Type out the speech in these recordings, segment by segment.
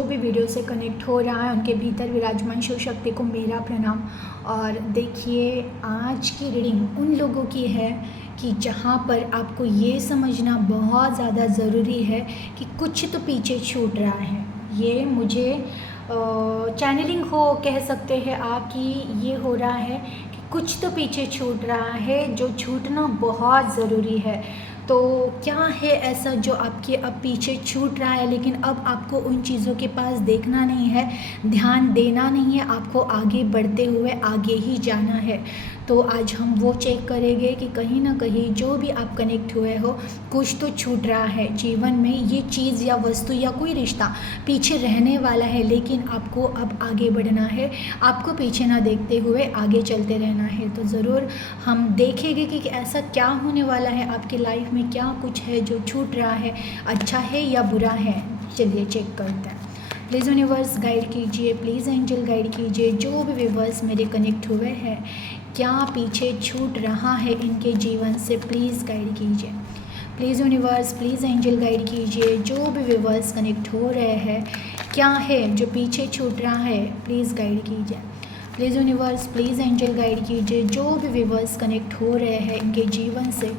जो भी वीडियो से कनेक्ट हो रहा है उनके भीतर विराजमान शिव शक्ति को मेरा प्रणाम। और देखिए, आज की रीडिंग उन लोगों की है कि जहाँ पर आपको ये समझना बहुत ज़्यादा ज़रूरी है कि कुछ तो पीछे छूट रहा है। ये मुझे चैनलिंग हो कह सकते हैं आप कि ये हो रहा है कि कुछ तो पीछे छूट रहा है जो छूटना बहुत ज़रूरी है। तो क्या है ऐसा जो आपके अब पीछे छूट रहा है, लेकिन अब आपको उन चीज़ों के पास देखना नहीं है, ध्यान देना नहीं है, आपको आगे बढ़ते हुए आगे ही जाना है। तो आज हम वो चेक करेंगे कि कहीं ना कहीं जो भी आप कनेक्ट हुए हो कुछ तो छूट रहा है जीवन में। ये चीज़ या वस्तु या कोई रिश्ता पीछे रहने वाला है, लेकिन आपको अब आगे बढ़ना है, आपको पीछे ना देखते हुए आगे चलते रहना है। तो ज़रूर हम देखेंगे कि ऐसा क्या होने वाला है, आपकी लाइफ में क्या कुछ है जो छूट रहा है, अच्छा है या बुरा है। चलिए चेक करते हैं। प्लीज़ यूनिवर्स गाइड कीजिए, प्लीज़ एंजल गाइड कीजिए। जो भी व्यूवर्स मेरे कनेक्ट हुए हैं, क्या पीछे छूट रहा है इनके जीवन से, प्लीज़ गाइड कीजिए। Please universe, please angel guide कीजिए। जो भी व्यूवर्स कनेक्ट हो रहे हैं, क्या है जो पीछे छूट रहा है, प्लीज़ गाइड कीजिए। Please universe, please angel guide कीजिए। जो भी व्यूवर्स कनेक्ट हो रहे हैं इनके जीवन से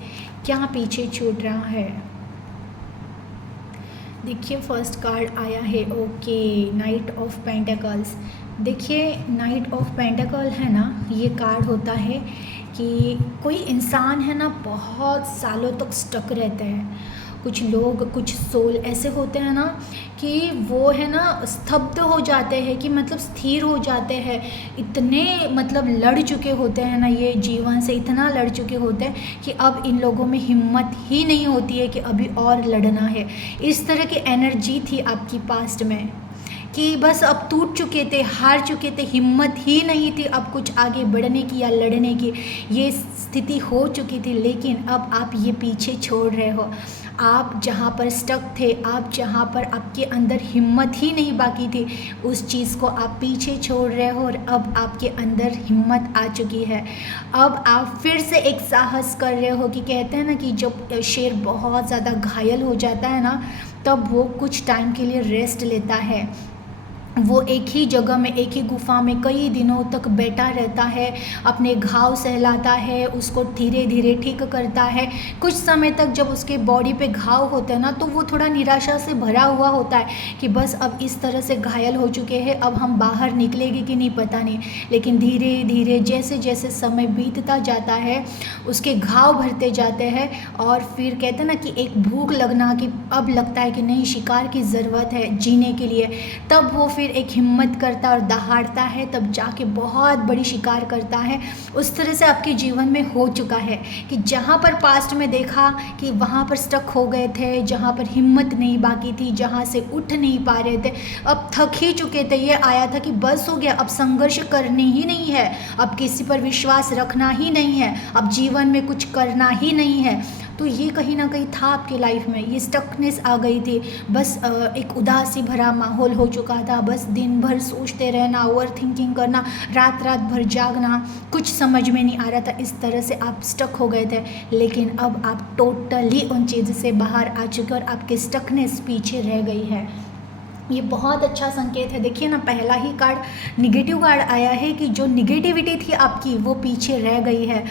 क्या पीछे छूट रहा है। देखिए, फर्स्ट कार्ड आया है ओके, नाइट ऑफ पेंटिकल्स। देखिए, नाइट ऑफ पेंटिकल है ना, ये कार्ड होता है कि कोई इंसान है ना बहुत सालों तक स्टक रहते हैं। कुछ लोग, कुछ सोल ऐसे होते हैं ना कि वो है ना स्तब्ध हो जाते हैं, कि मतलब स्थिर हो जाते हैं। इतने मतलब लड़ चुके होते हैं ना, ये जीवन से इतना लड़ चुके होते हैं कि अब इन लोगों में हिम्मत ही नहीं होती है कि अभी और लड़ना है। इस तरह की एनर्जी थी आपकी पास्ट में कि बस अब टूट चुके थे, हार चुके थे, हिम्मत ही नहीं थी अब कुछ आगे बढ़ने की या लड़ने की। ये स्थिति हो चुकी थी, लेकिन अब आप ये पीछे छोड़ रहे हो। आप जहाँ पर स्टक थे, आप जहाँ पर आपके अंदर हिम्मत ही नहीं बाकी थी, उस चीज़ को आप पीछे छोड़ रहे हो और अब आपके अंदर हिम्मत आ चुकी है। अब आप फिर से एक साहस कर रहे हो कि कहते हैं ना कि जब शेर बहुत ज़्यादा घायल हो जाता है ना, तब वो कुछ टाइम के लिए रेस्ट लेता है। वो एक ही जगह में, एक ही गुफा में कई दिनों तक बैठा रहता है, अपने घाव सहलाता है, उसको धीरे धीरे ठीक करता है। कुछ समय तक जब उसके बॉडी पे घाव होते हैं ना, तो वो थोड़ा निराशा से भरा हुआ होता है कि बस अब इस तरह से घायल हो चुके हैं, अब हम बाहर निकलेंगे कि नहीं पता नहीं। लेकिन धीरे धीरे जैसे जैसे समय बीतता जाता है, उसके घाव भरते जाते हैं और फिर कहते हैं ना कि एक भूख लगना, कि अब लगता है कि नहीं, शिकार की ज़रूरत है जीने के लिए। तब वो फिर एक हिम्मत करता और दहाड़ता है, तब जाके बहुत बड़ी शिकार करता है। उस तरह से आपके जीवन में हो चुका है कि जहाँ पर पास्ट में देखा कि वहाँ पर स्टक हो गए थे, जहाँ पर हिम्मत नहीं बाकी थी, जहाँ से उठ नहीं पा रहे थे, अब थक ही चुके थे। ये आया था कि बस हो गया, अब संघर्ष करनी ही नहीं है, अब किसी पर विश्वास रखना ही नहीं है, अब जीवन में कुछ करना ही नहीं है। तो ये कहीं ना कहीं था आपकी लाइफ में, ये स्टकनेस आ गई थी। बस एक उदासी भरा माहौल हो चुका था, बस दिन भर सोचते रहना, ओवर थिंकिंग करना, रात रात भर जागना, कुछ समझ में नहीं आ रहा था। इस तरह से आप स्टक हो गए थे, लेकिन अब आप टोटली उन चीज़ से बाहर आ चुके और आपकी स्टकनेस पीछे रह गई है। ये बहुत अच्छा संकेत है। देखिए ना, पहला ही कार्ड निगेटिव कार्ड आया है कि जो निगेटिविटी थी आपकी वो पीछे रह गई है।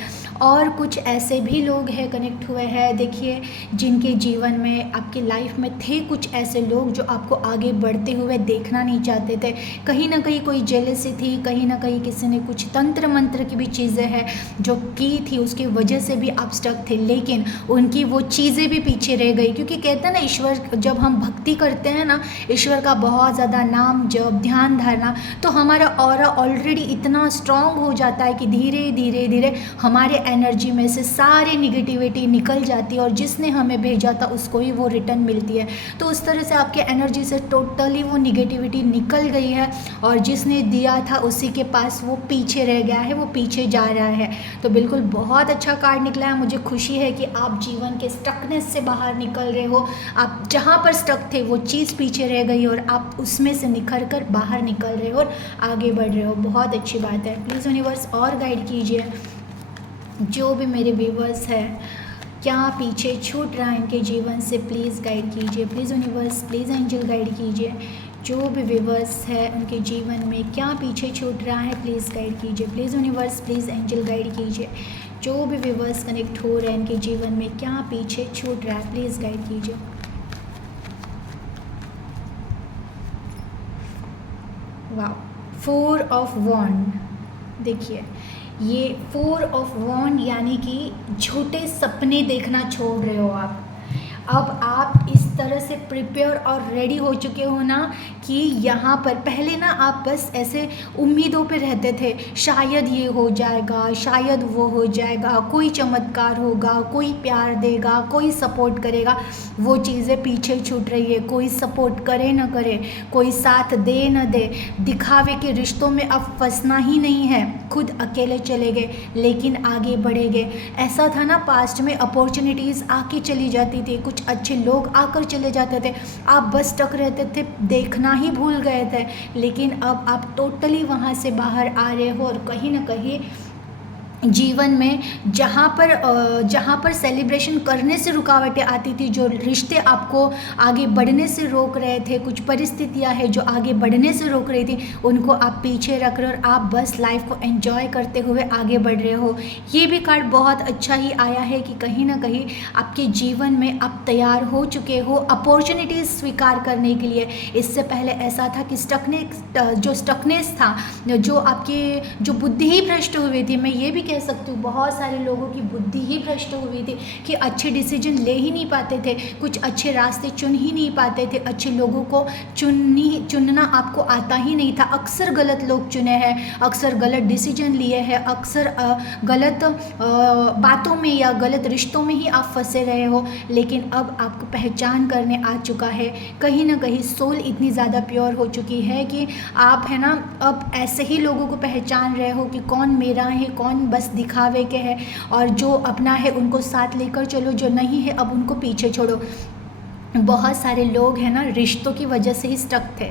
और कुछ ऐसे भी लोग हैं कनेक्ट हुए हैं, देखिए, जिनके जीवन में, आपकी लाइफ में थे कुछ ऐसे लोग जो आपको आगे बढ़ते हुए देखना नहीं चाहते थे। कहीं ना कहीं कोई जेलसी थी, कहीं ना कहीं किसी ने कुछ तंत्र मंत्र की भी चीज़ें हैं जो की थी, उसकी वजह से भी आप स्टक थे, लेकिन उनकी वो चीज़ें भी पीछे रह गई। क्योंकि कहते हैं ना, ईश्वर, जब हम भक्ति करते हैं ना, ईश्वर का बहुत ज़्यादा नाम जप, ध्यान धारणा, तो हमारा ऑरा ऑलरेडी इतना स्ट्रांग हो जाता है कि धीरे धीरे धीरे हमारे एनर्जी में से सारी निगेटिविटी निकल जाती है और जिसने हमें भेजा था उसको ही वो रिटर्न मिलती है। तो उस तरह से आपके एनर्जी से टोटली वो निगेटिविटी निकल गई है और जिसने दिया था उसी के पास वो पीछे रह गया है, वो पीछे जा रहा है। तो बिल्कुल बहुत अच्छा कार्ड निकला है। मुझे खुशी है कि आप जीवन के स्टकनेस से बाहर निकल रहे हो। आप जहाँ पर स्टक थे वो चीज़ पीछे रह गई और आप उसमें से निखर कर बाहर निकल रहे हो और आगे बढ़ रहे हो। बहुत अच्छी बात है। प्लीज़ यूनिवर्स और गाइड कीजिए जो भी मेरे व्यूवर्स हैं, क्या पीछे छूट रहा है इनके जीवन से, प्लीज़ गाइड कीजिए। Please universe, please angel guide कीजिए। जो भी व्यूवर्स है उनके जीवन में क्या पीछे छूट रहा है प्लीज़ गाइड कीजिए। Please universe, please angel guide कीजिए। जो भी व्यूवर्स कनेक्ट हो रहे हैं इनके जीवन में क्या पीछे छूट रहा है प्लीज़ गाइड कीजिए। वाह, 4 ऑफ वॉन्ड। देखिए ये 4 ऑफ वॉन्ड यानी कि झूठे सपने देखना छोड़ रहे हो आप। अब आप इस तरह से प्रिपेयर और रेडी हो चुके हो ना कि यहाँ पर पहले ना आप बस ऐसे उम्मीदों पे रहते थे, शायद ये हो जाएगा, शायद वो हो जाएगा, कोई चमत्कार होगा, कोई प्यार देगा, कोई सपोर्ट करेगा। वो चीज़ें पीछे छूट रही है। कोई सपोर्ट करे ना करे, कोई साथ दे ना दे, दिखावे के रिश्तों में अब फंसना ही नहीं है। खुद अकेले चले गए लेकिन आगे बढ़ेंगे। ऐसा था ना पास्ट में, अपॉर्चुनिटीज़ आके चली जाती थी, कुछ अच्छे लोग आकर चले जाते थे, आप बस स्टक रहते थे, देखना ही भूल गए थे। लेकिन अब आप टोटली वहाँ से बाहर आ रहे हो और कहीं ना कहीं जीवन में जहाँ पर सेलिब्रेशन करने से रुकावटें आती थी, जो रिश्ते आपको आगे बढ़ने से रोक रहे थे, कुछ परिस्थितियाँ हैं जो आगे बढ़ने से रोक रही थी, उनको आप पीछे रख रहे हो और आप बस लाइफ को एंजॉय करते हुए आगे बढ़ रहे हो। ये भी कार्ड बहुत अच्छा ही आया है कि कहीं ना कहीं आपके जीवन में आप तैयार हो चुके हो अपॉर्चुनिटीज़ स्वीकार करने के लिए। इससे पहले ऐसा था कि स्टकनेस था, जो आपके जो बुद्धि ही भ्रष्ट हुई थी। मैं ये भी कह सकती हूँ बहुत सारे लोगों की बुद्धि ही भ्रष्ट हुई थी कि अच्छे डिसीजन ले ही नहीं पाते थे, कुछ अच्छे रास्ते चुन ही नहीं पाते थे, अच्छे लोगों को चुनना आपको आता ही नहीं था। अक्सर गलत लोग चुने हैं, अक्सर गलत डिसीजन लिए हैं, अक्सर गलत बातों में या गलत रिश्तों में ही आप फंसे रहे हो। लेकिन अब आपको पहचान करने आ चुका है, कहीं ना कहीं सोल इतनी ज़्यादा प्योर हो चुकी है कि आप है ना अब ऐसे ही लोगों को पहचान रहे हो कि कौन मेरा है, कौन बस दिखावे के है, और जो अपना है उनको साथ लेकर चलो, जो नहीं है अब उनको पीछे छोड़ो। बहुत सारे लोग हैं ना रिश्तों की वजह से ही स्टक थे,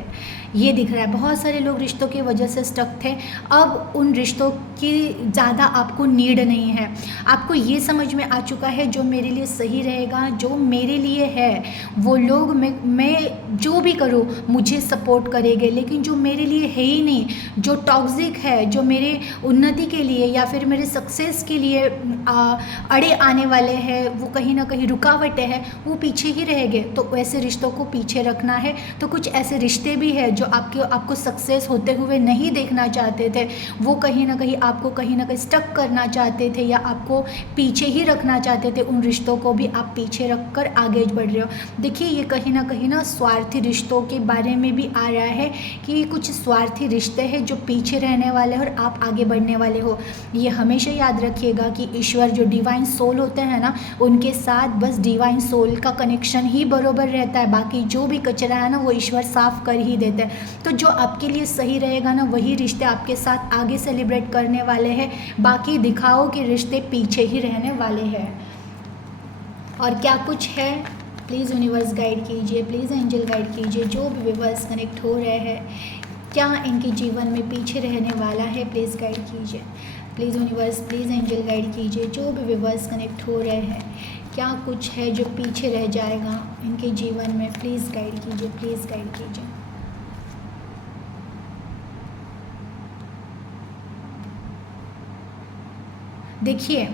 ये दिख रहा है। बहुत सारे लोग रिश्तों की वजह से स्टक थे। अब उन रिश्तों की ज़्यादा आपको नीड नहीं है। आपको ये समझ में आ चुका है जो मेरे लिए सही रहेगा, जो मेरे लिए है, वो लोग मैं जो भी करूँ मुझे सपोर्ट करेंगे। लेकिन जो मेरे लिए है ही नहीं, जो टॉक्सिक है, जो मेरे उन्नति के लिए या फिर मेरे सक्सेस के लिए अड़े आने वाले हैं, वो कहीं ना कहीं रुकावटें हैं, वो पीछे ही रहेंगे। तो ऐसे रिश्तों को पीछे रखना है। तो कुछ ऐसे रिश्ते भी हैं जो आपको सक्सेस होते हुए नहीं देखना चाहते थे, वो कहीं ना कहीं स्टक करना चाहते थे या आपको पीछे ही रखना चाहते थे। उन रिश्तों को भी आप पीछे रख कर आगे बढ़ रहे हो। देखिए ये कहीं ना स्वार्थी रिश्तों के बारे में भी आ रहा है कि कुछ स्वार्थी रिश्ते हैं जो पीछे रहने वाले हैं और आप आगे बढ़ने वाले हो। ये हमेशा याद रखिएगा कि ईश्वर जो डिवाइन सोल होते हैं ना, उनके साथ बस डिवाइन सोल का कनेक्शन ही बरोबर रहता है, बाकी जो भी कचरा है ना वो ईश्वर साफ कर ही देते हैं। तो जो आपके लिए सही रहेगा ना वही रिश्ते आपके साथ आगे सेलिब्रेट करने वाले हैं, बाकी दिखाओ कि रिश्ते पीछे ही रहने वाले हैं। और क्या कुछ है प्लीज़ यूनिवर्स गाइड कीजिए, प्लीज़ एंजल गाइड कीजिए। जो भी व्यूअर्स कनेक्ट हो रहे हैं क्या इनके जीवन में पीछे रहने वाला है प्लीज़ गाइड कीजिए। Please universe, please angel guide कीजिए। जो भी व्यूअर्स कनेक्ट हो रहे हैं क्या कुछ है जो पीछे रह जाएगा इनके जीवन में, प्लीज़ गाइड कीजिए, प्लीज़ गाइड कीजिए। देखिए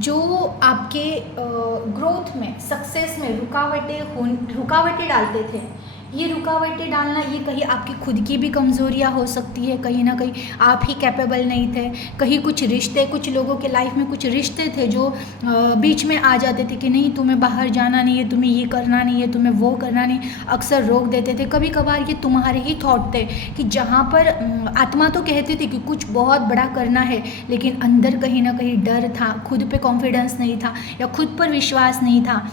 जो आपके ग्रोथ में, सक्सेस में रुकावटें डालते थे, ये रुकावटें डालना ये कहीं आपकी खुद की भी कमज़ोरियाँ हो सकती है। कहीं ना कहीं आप ही कैपेबल नहीं थे। कहीं कुछ रिश्ते, कुछ लोगों के लाइफ में कुछ रिश्ते थे जो बीच में आ जाते थे कि नहीं तुम्हें बाहर जाना नहीं है, तुम्हें ये करना नहीं है, तुम्हें वो करना नहीं, अक्सर रोक देते थे। कभी कभार ये तुम्हारे ही थॉट थे कि जहाँ पर आत्मा तो कहती थी कि कुछ बहुत बड़ा करना है, लेकिन अंदर कहीं ना कहीं डर था, खुद पे कॉन्फिडेंस नहीं था या खुद पर विश्वास नहीं था।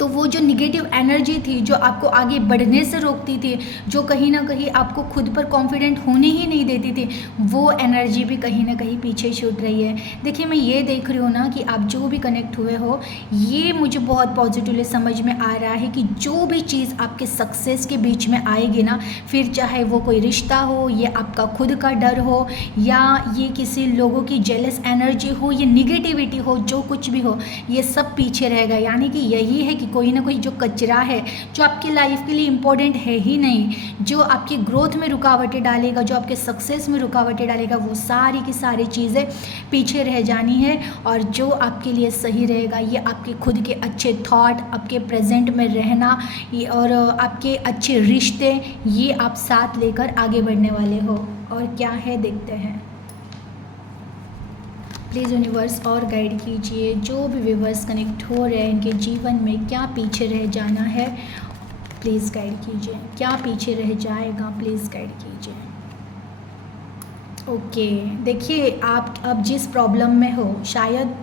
तो वो जो निगेटिव एनर्जी थी जो आपको आगे बढ़ने से रोकती थी, जो कहीं ना कहीं आपको खुद पर कॉन्फिडेंट होने ही नहीं देती थी, वो एनर्जी भी कहीं ना कहीं पीछे छूट रही है। देखिए मैं ये देख रही हूँ ना कि आप जो भी कनेक्ट हुए हो, ये मुझे बहुत पॉजिटिवली समझ में आ रहा है कि जो भी चीज़ आपके सक्सेस के बीच में आएगी ना, फिर चाहे वो कोई रिश्ता हो, ये आपका खुद का डर हो, या ये किसी लोगों की जेलस एनर्जी हो, ये निगेटिविटी हो, जो कुछ भी हो, ये सब पीछे रहेगा। यानी कि यही है कि कोई ना कोई जो कचरा है, जो आपकी लाइफ के लिए इम्पोर्टेंट है ही नहीं, जो आपकी ग्रोथ में रुकावटें डालेगा, जो आपके सक्सेस में रुकावटें डालेगा, वो सारी की सारी चीज़ें पीछे रह जानी है। और जो आपके लिए सही रहेगा ये आपके खुद के अच्छे थॉट, आपके प्रेजेंट में रहना और आपके अच्छे रिश्ते, ये आप साथ लेकर आगे बढ़ने वाले हो। और क्या है देखते हैं। प्लीज़ यूनिवर्स और गाइड कीजिए, जो भी व्यूवर्स कनेक्ट हो रहे हैं इनके जीवन में क्या पीछे रह जाना है, प्लीज़ गाइड कीजिए। क्या पीछे रह जाएगा, प्लीज़ गाइड कीजिए। ओके, देखिए आप अब जिस प्रॉब्लम में हो, शायद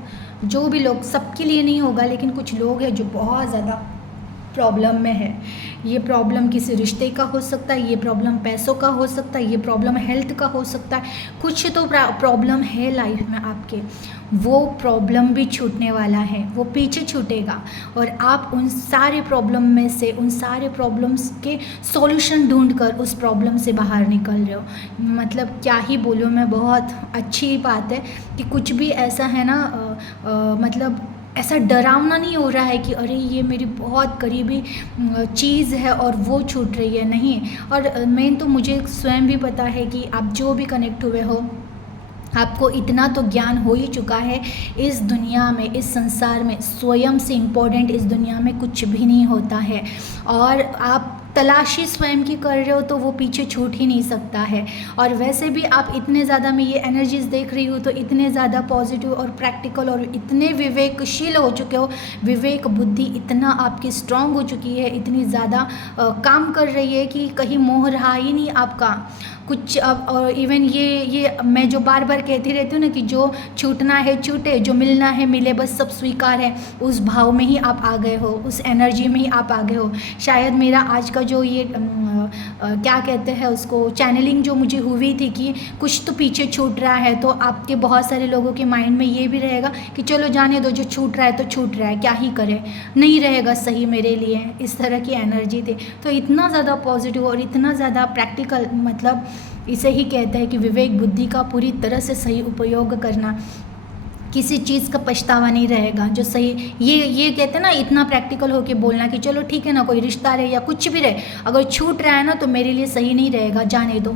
जो भी लोग, सबके लिए नहीं होगा लेकिन कुछ लोग हैं जो बहुत ज़्यादा प्रॉब्लम में है। ये प्रॉब्लम किसी रिश्ते का हो सकता है, ये प्रॉब्लम पैसों का हो सकता है, ये प्रॉब्लम हेल्थ का हो सकता है। कुछ तो प्रॉब्लम है लाइफ में आपके, वो प्रॉब्लम भी छूटने वाला है, वो पीछे छूटेगा और आप उन सारे प्रॉब्लम में से, उन सारे प्रॉब्लम्स के सॉल्यूशन ढूंढकर उस प्रॉब्लम से बाहर निकल रहे हो। मतलब क्या ही बोलूँ मैं, बहुत अच्छी बात है कि कुछ भी ऐसा है ना, मतलब ऐसा डरावना नहीं हो रहा है कि अरे ये मेरी बहुत करीबी चीज़ है और वो छूट रही है, नहीं। और मेन तो मुझे स्वयं भी पता है कि आप जो भी कनेक्ट हुए हो, आपको इतना तो ज्ञान हो ही चुका है, इस दुनिया में, इस संसार में स्वयं से इम्पोर्टेंट इस दुनिया में कुछ भी नहीं होता है। और आप तलाशी स्वयं की कर रहे हो तो वो पीछे छूट ही नहीं सकता है। और वैसे भी आप इतने ज़्यादा, मैं ये एनर्जीज देख रही हूँ तो इतने ज़्यादा पॉजिटिव और प्रैक्टिकल और इतने विवेकशील हो चुके हो, विवेक बुद्धि इतना आपकी स्ट्रांग हो चुकी है, इतनी ज़्यादा काम कर रही है कि कहीं मोह रहा ही नहीं आपका कुछ। अब और इवन ये मैं जो बार बार कहती रहती हूँ ना कि जो छूटना है छूटे, जो मिलना है मिले, बस सब स्वीकार है, उस भाव में ही आप आ गए हो, उस एनर्जी में ही आप आ गए हो। शायद मेरा आज का जो ये क्या कहते हैं उसको, चैनलिंग जो मुझे हुई थी कि कुछ तो पीछे छूट रहा है, तो आपके बहुत सारे लोगों के माइंड में ये भी रहेगा कि चलो जाने दो, जो छूट रहा है तो छूट रहा है, क्या ही करें, नहीं रहेगा सही मेरे लिए, इस तरह की एनर्जी थी। तो इतना ज़्यादा पॉजिटिव और इतना ज़्यादा प्रैक्टिकल, मतलब इसे ही कहते हैं कि विवेक बुद्धि का पूरी तरह से सही उपयोग करना, किसी चीज़ का पछतावा नहीं रहेगा, जो सही, ये कहते हैं ना, इतना प्रैक्टिकल होके बोलना कि चलो ठीक है ना, कोई रिश्ता रहे या कुछ भी रहे, अगर छूट रहा है ना तो मेरे लिए सही नहीं रहेगा, जाने दो,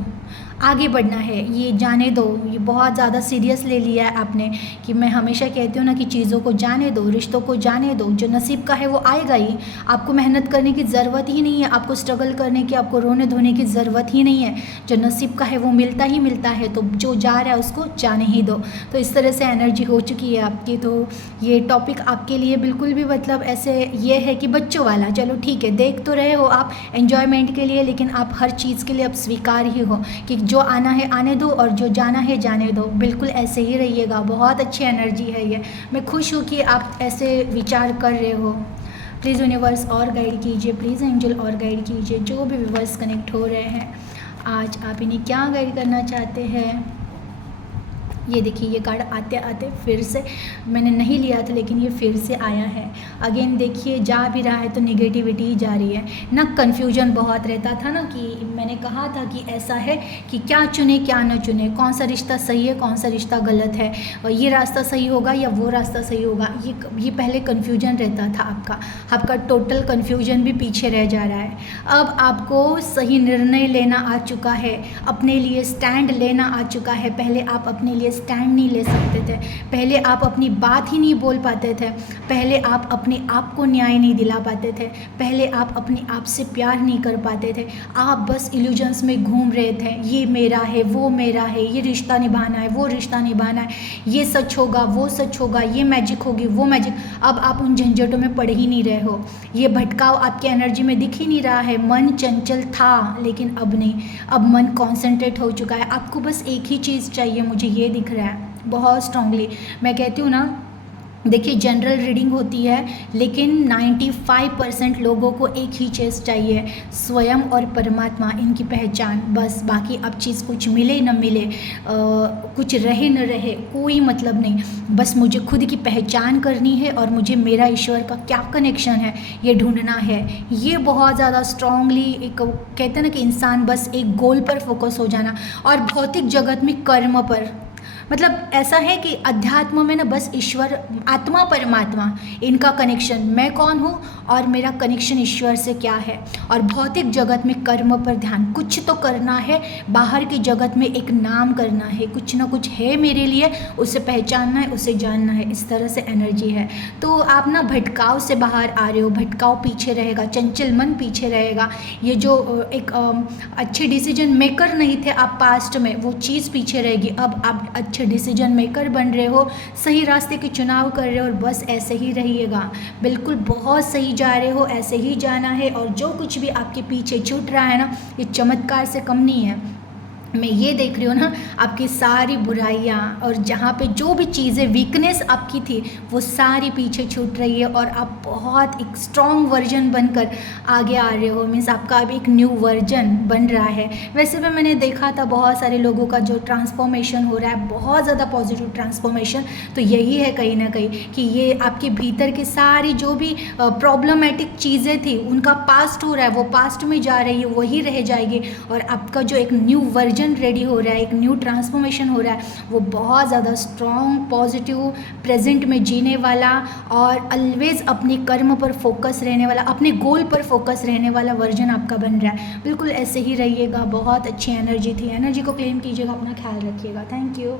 आगे बढ़ना है, ये जाने दो। ये बहुत ज़्यादा सीरियस ले लिया है आपने कि मैं हमेशा कहती हूँ ना कि चीज़ों को जाने दो, रिश्तों को जाने दो, जो नसीब का है वो आएगा ही, आपको मेहनत करने की ज़रूरत ही नहीं है, आपको स्ट्रगल करने की, आपको रोने धोने की ज़रूरत ही नहीं है, जो नसीब का है वो मिलता ही मिलता है, तो जो जा रहा है उसको जाने ही दो। तो इस तरह से एनर्जी हो चुकी है आपकी। तो ये टॉपिक आपके लिए बिल्कुल भी मतलब ऐसे ये है कि बच्चों वाला, चलो ठीक है, देख तो रहे हो आप एन्जॉयमेंट के लिए, लेकिन आप हर चीज़ के लिए अब स्वीकार ही हो कि जो आना है आने दो और जो जाना है जाने दो, बिल्कुल ऐसे ही रहिएगा। बहुत अच्छी एनर्जी है ये, मैं खुश हूँ कि आप ऐसे विचार कर रहे हो। प्लीज़ यूनिवर्स और गाइड कीजिए, प्लीज़ एंजल और गाइड कीजिए, जो भी व्यूवर्स कनेक्ट हो रहे हैं आज आप इन्हें क्या गाइड करना चाहते हैं। ये देखिए, ये कार्ड आते आते फिर से, मैंने नहीं लिया था लेकिन ये फिर से आया है अगेन। देखिए, जा भी रहा है तो नेगेटिविटी ही जा रही है ना। कन्फ्यूजन बहुत रहता था ना, कि मैंने कहा था कि ऐसा है कि क्या चुने क्या न चुने, कौन सा रिश्ता सही है कौन सा रिश्ता गलत है, और ये रास्ता सही होगा या वो रास्ता सही होगा, ये पहले कन्फ्यूजन रहता था आपका टोटल कन्फ्यूजन भी पीछे रह जा रहा है। अब आपको सही निर्णय लेना आ चुका है, अपने लिए स्टैंड लेना आ चुका है। पहले आप अपने लिए स्टैंड नहीं ले सकते थे, पहले आप अपनी बात ही नहीं बोल पाते थे, पहले आप अपने आप को न्याय नहीं दिला पाते थे, पहले आप अपने आप से प्यार नहीं कर पाते थे, आप बस इल्यूजन्स में घूम रहे थे, ये मेरा है वो मेरा है, ये रिश्ता निभाना है वो रिश्ता निभाना है, ये सच होगा वो सच होगा, ये मैजिक होगी वो मैजिक। अब आप उन झंझटों में पड़ ही नहीं रहे हो, ये भटकाव आपके एनर्जी में दिख ही नहीं रहा है। मन चंचल था लेकिन अब नहीं, अब मन कॉन्सेंट्रेट हो चुका है। आपको बस एक ही चीज़ चाहिए, मुझे ये दिख रहा है बहुत स्ट्रांगली। मैं कहती हूँ ना, देखिए जनरल रीडिंग होती है लेकिन 95% लोगों को एक ही चीज़ चाहिए, स्वयं और परमात्मा, इनकी पहचान, बस। बाकी अब चीज़ कुछ मिले न मिले, कुछ रहे न रहे, कोई मतलब नहीं, बस मुझे खुद की पहचान करनी है और मुझे मेरा ईश्वर का क्या कनेक्शन है ये ढूंढना है। ये बहुत ज़्यादा स्ट्रांगली एक कहते हैं ना कि इंसान बस एक गोल पर फोकस हो जाना, और भौतिक जगत में कर्म पर, मतलब ऐसा है कि अध्यात्म में ना बस ईश्वर, आत्मा परमात्मा, इनका कनेक्शन, मैं कौन हूँ और मेरा कनेक्शन ईश्वर से क्या है, और भौतिक जगत में कर्म पर ध्यान, कुछ तो करना है, बाहर की जगत में एक नाम करना है, कुछ ना कुछ है मेरे लिए, उसे पहचानना है, उसे जानना है। इस तरह से एनर्जी है। तो आप ना भटकाव से बाहर आ रहे हो, भटकाव पीछे रहेगा, चंचल मन पीछे रहेगा। ये जो एक अच्छे डिसीजन मेकर नहीं थे आप पास्ट में, वो चीज़ पीछे रहेगी। अब आप अच्छे डिसीजन मेकर बन रहे हो, सही रास्ते के चुनाव कर रहे हो, और बस ऐसे ही रहिएगा। बिल्कुल बहुत सही जा रहे हो, ऐसे ही जाना है। और जो कुछ भी आपके पीछे छूट रहा है ना, ये चमत्कार से कम नहीं है। मैं ये देख रही हूँ ना, आपकी सारी बुराइयाँ और जहाँ पे जो भी चीज़ें वीकनेस आपकी थी वो सारी पीछे छूट रही है, और आप बहुत एक स्ट्रॉन्ग वर्जन बनकर आगे आ रहे हो। मीन्स आपका अभी एक न्यू वर्जन बन रहा है। वैसे भी मैंने देखा था बहुत सारे लोगों का जो ट्रांसफॉर्मेशन हो रहा है, बहुत ज़्यादा पॉजिटिव ट्रांसफॉर्मेशन। तो यही है कहीं ना कहीं कि ये आपके भीतर की सारी जो भी प्रॉब्लमेटिक चीज़ें थी उनका पास्ट हो रहा है, वो पास्ट में जा रही है, वही रह जाएगी। और आपका जो एक न्यू वर्जन रेडी हो रहा है, एक न्यू ट्रांसफॉर्मेशन हो रहा है, वो बहुत ज़्यादा स्ट्रॉन्ग, पॉजिटिव, प्रेजेंट में जीने वाला, और ऑलवेज अपने कर्म पर फोकस रहने वाला, अपने गोल पर फोकस रहने वाला वर्जन आपका बन रहा है। बिल्कुल ऐसे ही रहिएगा। बहुत अच्छी एनर्जी थी। एनर्जी को क्लेम कीजिएगा, अपना ख्याल रखिएगा। Thank you.